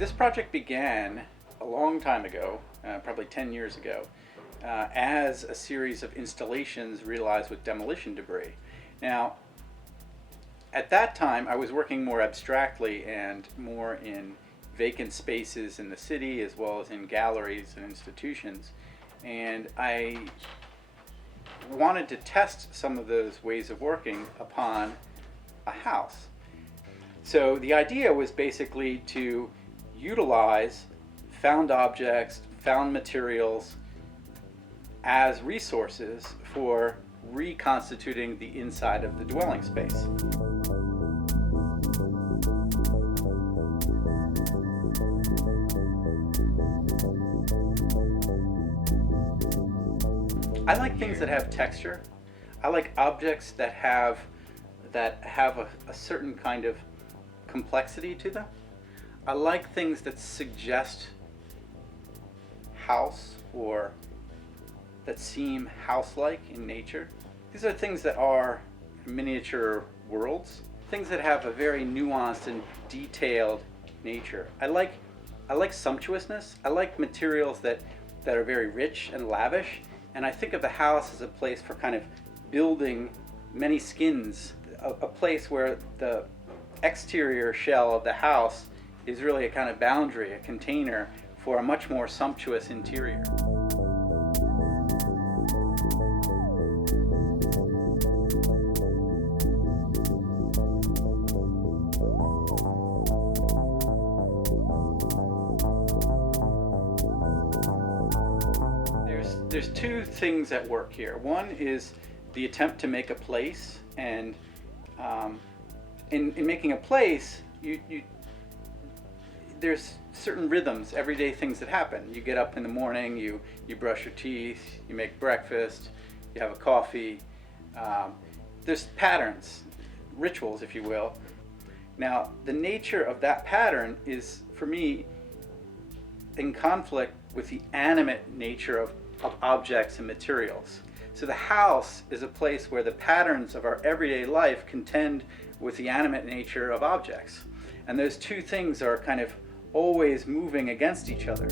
This project began a long time ago, probably 10 years ago, as a series of installations realized with demolition debris. Now, at that time, I was working more abstractly and more in vacant spaces in the city as well as in galleries and institutions. And I wanted to test some of those ways of working upon a house. So the idea was basically to utilize found objects, found materials as resources for reconstituting the inside of the dwelling space. I like things that have texture. I like objects that have a certain kind of complexity to them. I like things that suggest house or that seem house-like in nature. These are things that are miniature worlds, things that have a very nuanced and detailed nature. I like sumptuousness. I like materials that are very rich and lavish. And I think of the house as a place for kind of building many skins, a place where the exterior shell of the house is really a kind of boundary, a container for a much more sumptuous interior. There's two things at work here. One is the attempt to make a place, and in making a place, there's certain rhythms, everyday things that happen. You get up in the morning, you brush your teeth, you make breakfast, you have a coffee. There's patterns, rituals, if you will. Now, the nature of that pattern is, for me, in conflict with the animate nature of objects and materials. So the house is a place where the patterns of our everyday life contend with the animate nature of objects. And those two things are kind of always moving against each other.